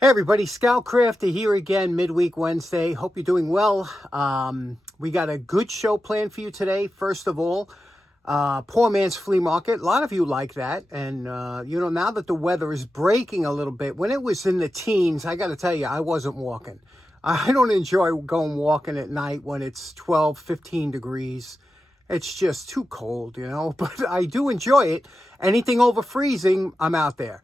Hey everybody, Scoutcrafter here again, midweek Wednesday. Hope you're doing well. We got a good show planned for you today. First of all, Poor Man's Flea Market. A lot of you like that. And, now that the weather is breaking a little bit, when it was in the teens, I got to tell you, I wasn't walking. I don't enjoy going walking at night when it's 12, 15 degrees. It's just too cold, but I do enjoy it. Anything over freezing, I'm out there.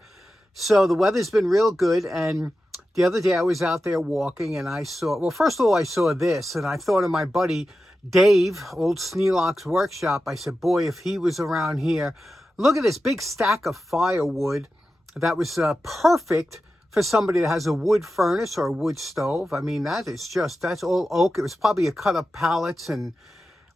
So the weather's been real good, and the other day I was out there walking and I saw, well, first of all, I saw this, and I thought of my buddy Dave, old Sneelock's Workshop. I said, boy, if he was around here, look at this big stack of firewood that was perfect for somebody that has a wood furnace or a wood stove. I mean, that's all oak. It was probably a cut up pallets, and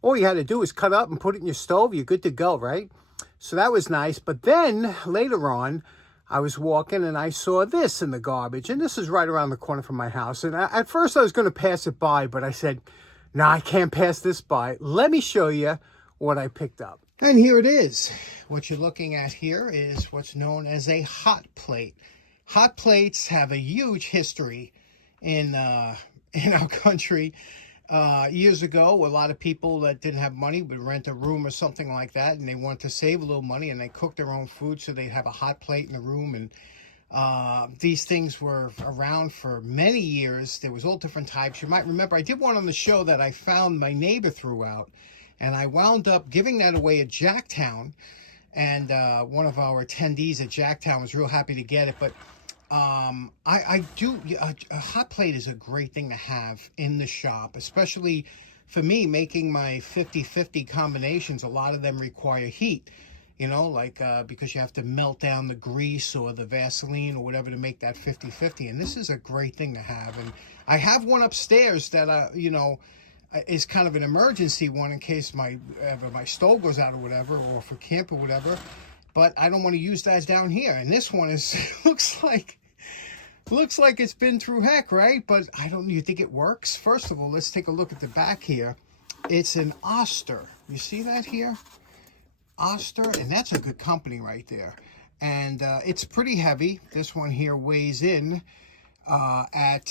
all you had to do was cut up and put it in your stove. You're good to go, right? So that was nice. But then later on, I was walking and I saw this in the garbage, and this is right around the corner from my house. And at first I was going to pass it by, but I said, no, I can't pass this by. Let me show you what I picked up. And here it is. What you're looking at here is what's known as a hot plate. Hot plates have a huge history in our country. Years ago, a lot of people that didn't have money would rent a room or something like that, and they wanted to save a little money, and they cooked their own food, so they'd have a hot plate in the room. And these things were around for many years. There was all different types. You might remember I did one on the show that I found my neighbor threw out, and I wound up giving that away at Jacktown, and one of our attendees at Jacktown was real happy to get it. But a hot plate is a great thing to have in the shop, especially for me making my 50-50 combinations. A lot of them require heat, because you have to melt down the grease or the Vaseline or whatever to make that 50-50. And this is a great thing to have. And I have one upstairs that, is kind of an emergency one in case my stove goes out or whatever, or for camp or whatever. But I don't want to use that down here. And this one is looks like it's been through heck, right? But you think it works? First of all, let's take a look at the back here. It's an Oster. You see that here? Oster, and that's a good company right there. And it's pretty heavy. This one here weighs in at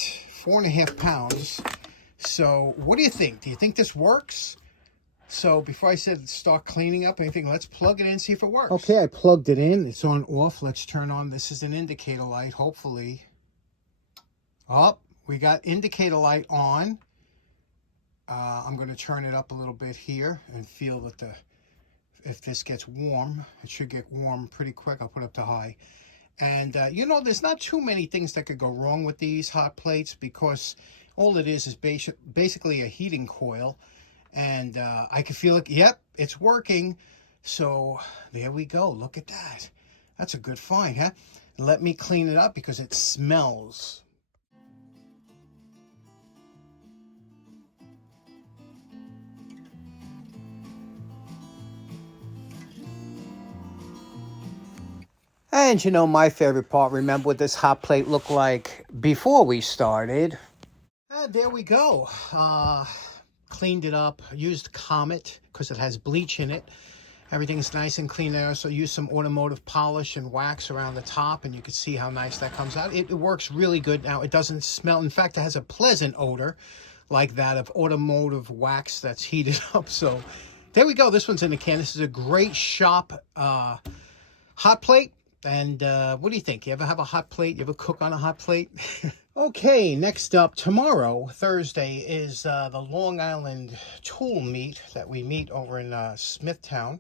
4.5 pounds. So what do you think? Do you think this works? So before I said start cleaning up anything, let's plug it in and see if it works. Okay, I plugged it in. It's on off. Let's turn on. This is an indicator light, hopefully. Oh, we got indicator light on. I'm going to turn it up a little bit here and feel that if this gets warm, it should get warm pretty quick. I'll put it up to high. And, there's not too many things that could go wrong with these hot plates, because all it is basically a heating coil. And I can feel it. Yep, it's working. So there we go. Look at that. That's a good find, huh? Let me clean it up because it smells. And my favorite part, remember what this hot plate looked like before we started? There we go. Cleaned it up, used Comet because it has bleach in it. Everything's nice and clean there. So use some automotive polish and wax around the top, and you can see how nice that comes out. It works really good. Now, it doesn't smell. In fact, it has a pleasant odor like that of automotive wax that's heated up. So there we go. This one's in the can. This is a great shop hot plate. And what do you think? You ever have a hot plate? You ever cook on a hot plate? Okay, next up, tomorrow, Thursday, is the Long Island Tool Meet that we meet over in Smithtown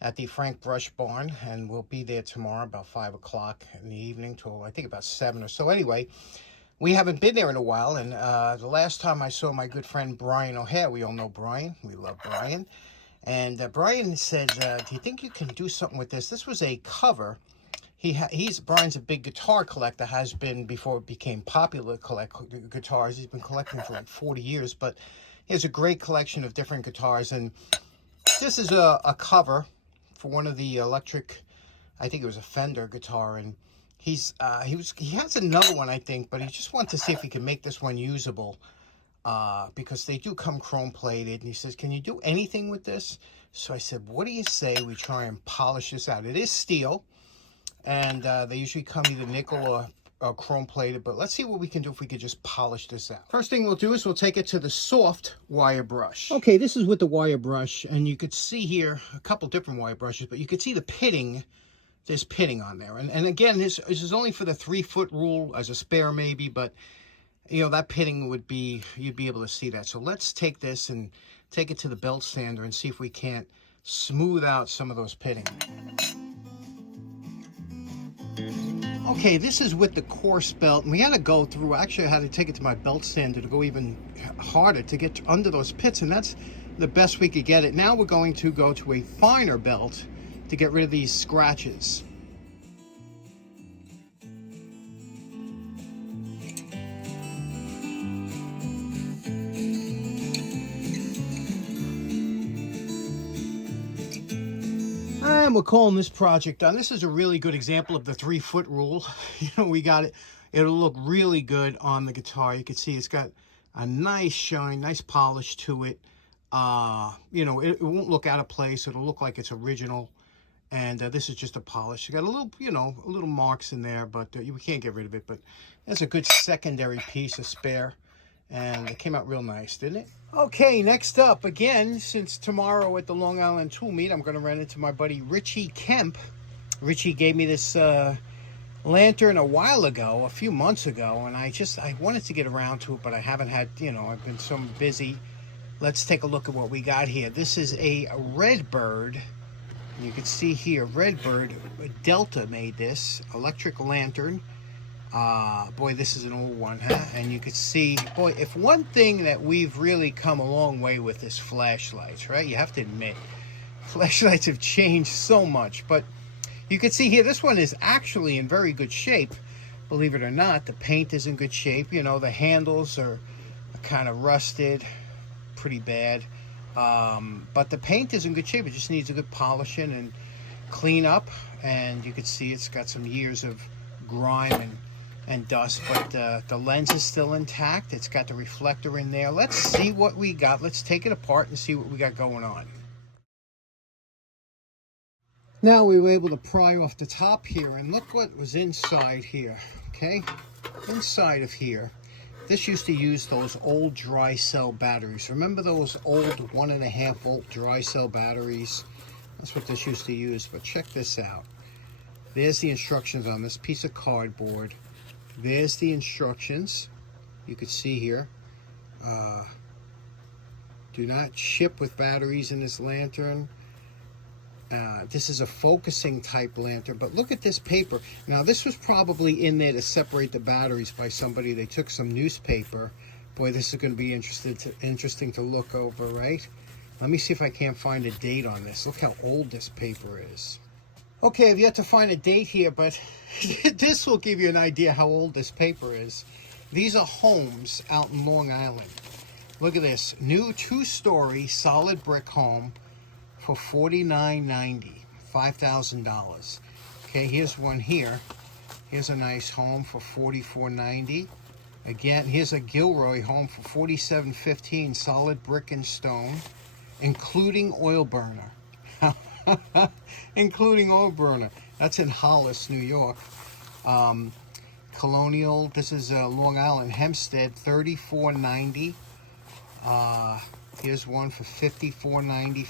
at the Frank Brush Barn. And we'll be there tomorrow about 5 o'clock in the evening till I think about 7 or so. Anyway, we haven't been there in a while. And the last time I saw my good friend Brian O'Hare, we all know Brian. We love Brian. And Brian said, do you think you can do something with this? This was a cover. Brian's a big guitar collector, has been before it became popular collect guitars. He's been collecting for like 40 years, but he has a great collection of different guitars. And this is a cover for one of the electric, I think it was a Fender guitar. And he has another one, I think, but he just wanted to see if he could make this one usable. Because they do come chrome plated. And he says, can you do anything with this? So I said, what do you say we try and polish this out? It is steel. And they usually come either nickel chrome plated, but let's see what we can do if we could just polish this out. First thing we'll do is we'll take it to the soft wire brush. Okay, this is with the wire brush, and you could see here a couple different wire brushes, but you could see the pitting. There's pitting on there, and again, this is only for the 3-foot rule as a spare maybe, but you know, that pitting would be, you'd be able to see that. So let's take this and take it to the belt sander and see if we can't smooth out some of those pitting. Okay, this is with the coarse belt, and we had to go through, actually I had to take it to my belt sander to go even harder to get under those pits, and that's the best we could get it. Now we're going to go to a finer belt to get rid of these scratches. And we're calling this project done. This is a really good example of the 3-foot rule. You know, we got it. It'll look really good on the guitar. You can see it's got a nice shine, nice polish to it. You know, it won't look out of place. It'll look like it's original. And this is just a polish. You got a little, you know, a little marks in there, but we can't get rid of it. But that's a good secondary piece of spare. And it came out real nice, didn't it? Okay, next up, again, since tomorrow at the Long Island Tool Meet, I'm going to run into my buddy Richie Kemp. Richie gave me this lantern a while ago, a few months ago, and I wanted to get around to it, but I haven't had, you know, I've been so busy. Let's take a look at what we got here. This is a Redbird. You can see here, Redbird, Delta made this electric lantern. Boy, this is an old one, huh? And you could see, boy, if one thing that we've really come a long way with is flashlights, right? You have to admit, flashlights have changed so much. But you can see here, this one is actually in very good shape. Believe it or not, the paint is in good shape. You know, the handles are kind of rusted, pretty bad. But the paint is in good shape. It just needs a good polishing and clean up. And you can see it's got some years of grime and dust, but the lens is still intact. It's got the reflector in there. Let's see what we got. Let's take it apart and see what we got going on. Now we were able to pry off the top here, and look what was inside here. Okay, inside of here, this used to use those old dry cell batteries. Remember those old 1.5 volt dry cell batteries? That's what this used to use. But check this out. There's the instructions on this piece of cardboard. There's the instructions. You can see here. Do not ship with batteries in this lantern. This is a focusing type lantern, but look at this paper. Now this was probably in there to separate the batteries by somebody. They took some newspaper. Boy, this is going to be interesting to look over, right? Let me see if I can't find a date on this. Look how old this paper is. Okay, I've yet to find a date here, but this will give you an idea how old this paper is. These are homes out in Long Island. Look at this. New 2-story solid brick home for $49.90, $5,000. Okay, here's one here. Here's a nice home for $44.90. Again, here's a Gilroy home for $47.15, solid brick and stone, including oil burner. Including oil burner. That's in Hollis, New York. Colonial, this is Long Island Hempstead, $34.90. Here's one for $54.90,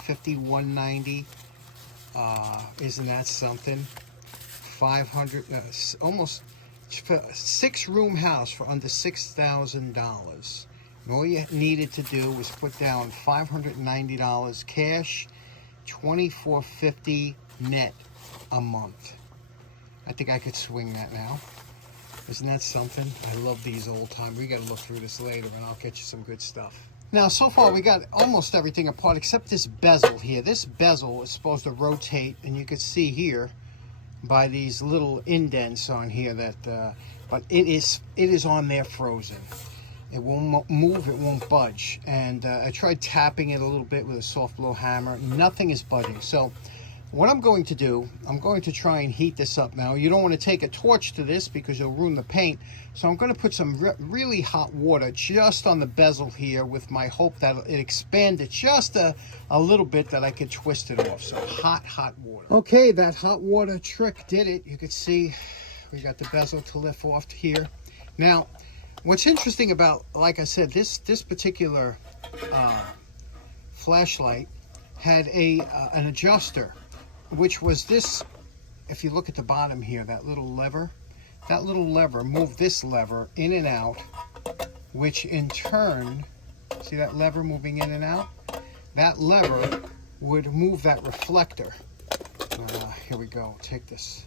$51.90. Isn't that something? 500, almost 6-room house for under $6,000. All you needed to do was put down $590 cash, $24.50 net a month. I think I could swing that now. Isn't that something? I love these old time. We got to look through this later, and I'll get you some good stuff. Now, so far we got almost everything apart except this bezel here. This bezel is supposed to rotate, and you can see here by these little indents on here that, but it is on there frozen. It won't move, it won't budge. And I tried tapping it a little bit with a soft blow hammer. Nothing is budging. So what I'm going to do, I'm going to try and heat this up now. You don't want to take a torch to this because you'll ruin the paint. So I'm going to put some really hot water just on the bezel here with my hope that it expanded just a little bit, that I can twist it off. So hot water. Okay, that hot water trick did it. You can see We got the bezel to lift off here. Now, what's interesting about, like I said, this particular flashlight had an adjuster, which was this. If you look at the bottom here, that little lever moved this lever in and out, which in turn, see that lever moving in and out? That lever would move that reflector. Here we go. Take this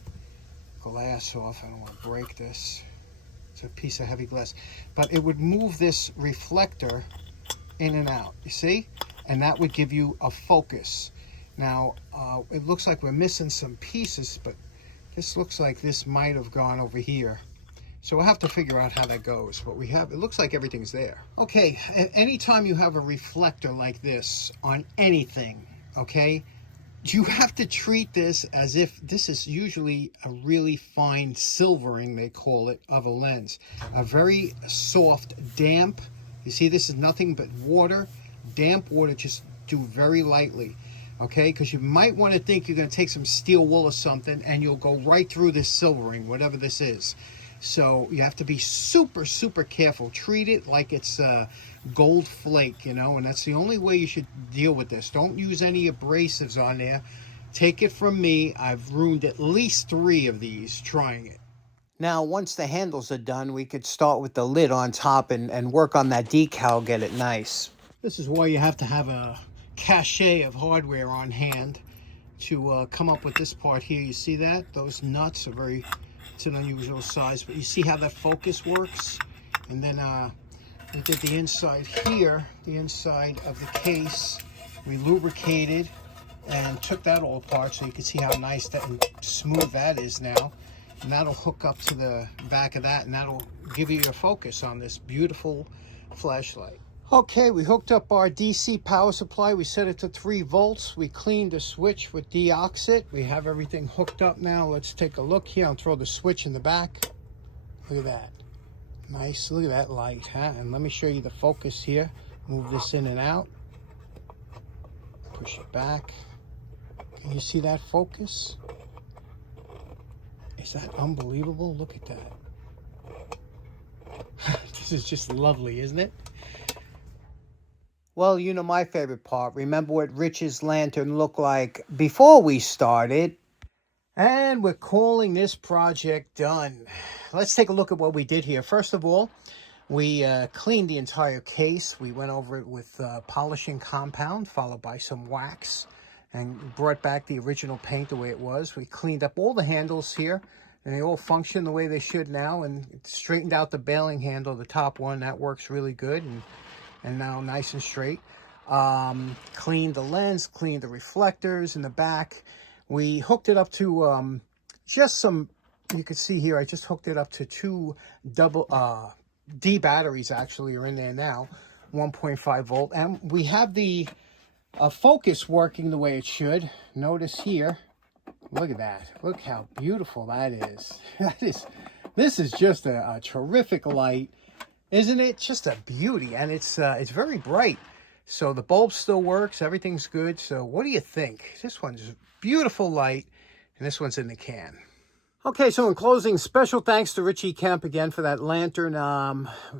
glass off. I don't want to break this. It's a piece of heavy glass. But it would move this reflector in and out, you see? And that would give you a focus. Now, it looks like we're missing some pieces, but this looks like this might have gone over here. So we'll have to figure out how that goes. But it looks like everything's there. Okay, anytime you have a reflector like this on anything, okay, you have to treat this as if this is usually a really fine silvering, they call it, of a lens. A very soft, damp, you see this is nothing but water, damp water, just do very lightly. Okay, because you might want to think you're going to take some steel wool or something and you'll go right through this silvering, whatever this is. So you have to be super, super careful. Treat it like it's gold flake, you know, and that's the only way you should deal with this. Don't use any abrasives on there. Take it from me. I've ruined at least 3 of these trying it. Now, once the handles are done, we could start with the lid on top and work on that decal, get it nice. This is why you have to have a cachet of hardware on hand to come up with this part here. You see that? Those nuts are it's an unusual size, but you see how that focus works? And then we did the inside here, the inside of the case. We lubricated and took that all apart so you can see how nice that and smooth that is now. And that'll hook up to the back of that, and that'll give you your focus on this beautiful flashlight. Okay, we hooked up our DC power supply. We set it to 3 volts. We cleaned the switch with deoxit. We have everything hooked up now. Let's take a look here. I'll throw the switch in the back. Look at that. Nice. Look at that light, huh? And let me show you the focus here. Move this in and out. Push it back. Can you see that focus? Is that unbelievable? Look at that. This is just lovely, isn't it? Well, you know my favorite part. Remember what Rich's lantern looked like before we started? And we're calling this project done. Let's take a look at what we did here. First of all, we cleaned the entire case. We went over it with polishing compound, followed by some wax, and brought back the original paint the way it was. We cleaned up all the handles here, and they all function the way they should now, and straightened out the bailing handle, the top one. That works really good, and now nice and straight. Cleaned the lens, cleaned the reflectors in the back. We hooked it up to just some, you can see here, I just hooked it up to 2 double D batteries actually are in there now, 1.5 volt. And we have the focus working the way it should. Notice here, look at that. Look how beautiful that is. This is just a terrific light. Isn't it? Just a beauty, and it's very bright. So the bulb still works, everything's good. So what do you think? This one's beautiful light, and this one's in the can. Okay, so in closing, special thanks to Richie Kemp again for that lantern.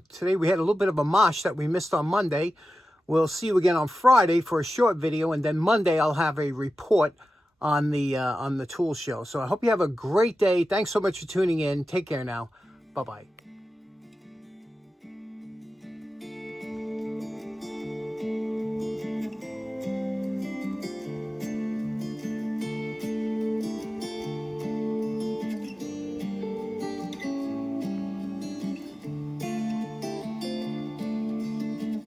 Today we had a little bit of a mosh that we missed on Monday. We'll see you again on Friday for a short video, and then Monday I'll have a report on the tool show. So I hope you have a great day. Thanks so much for tuning in. Take care now. Bye-bye.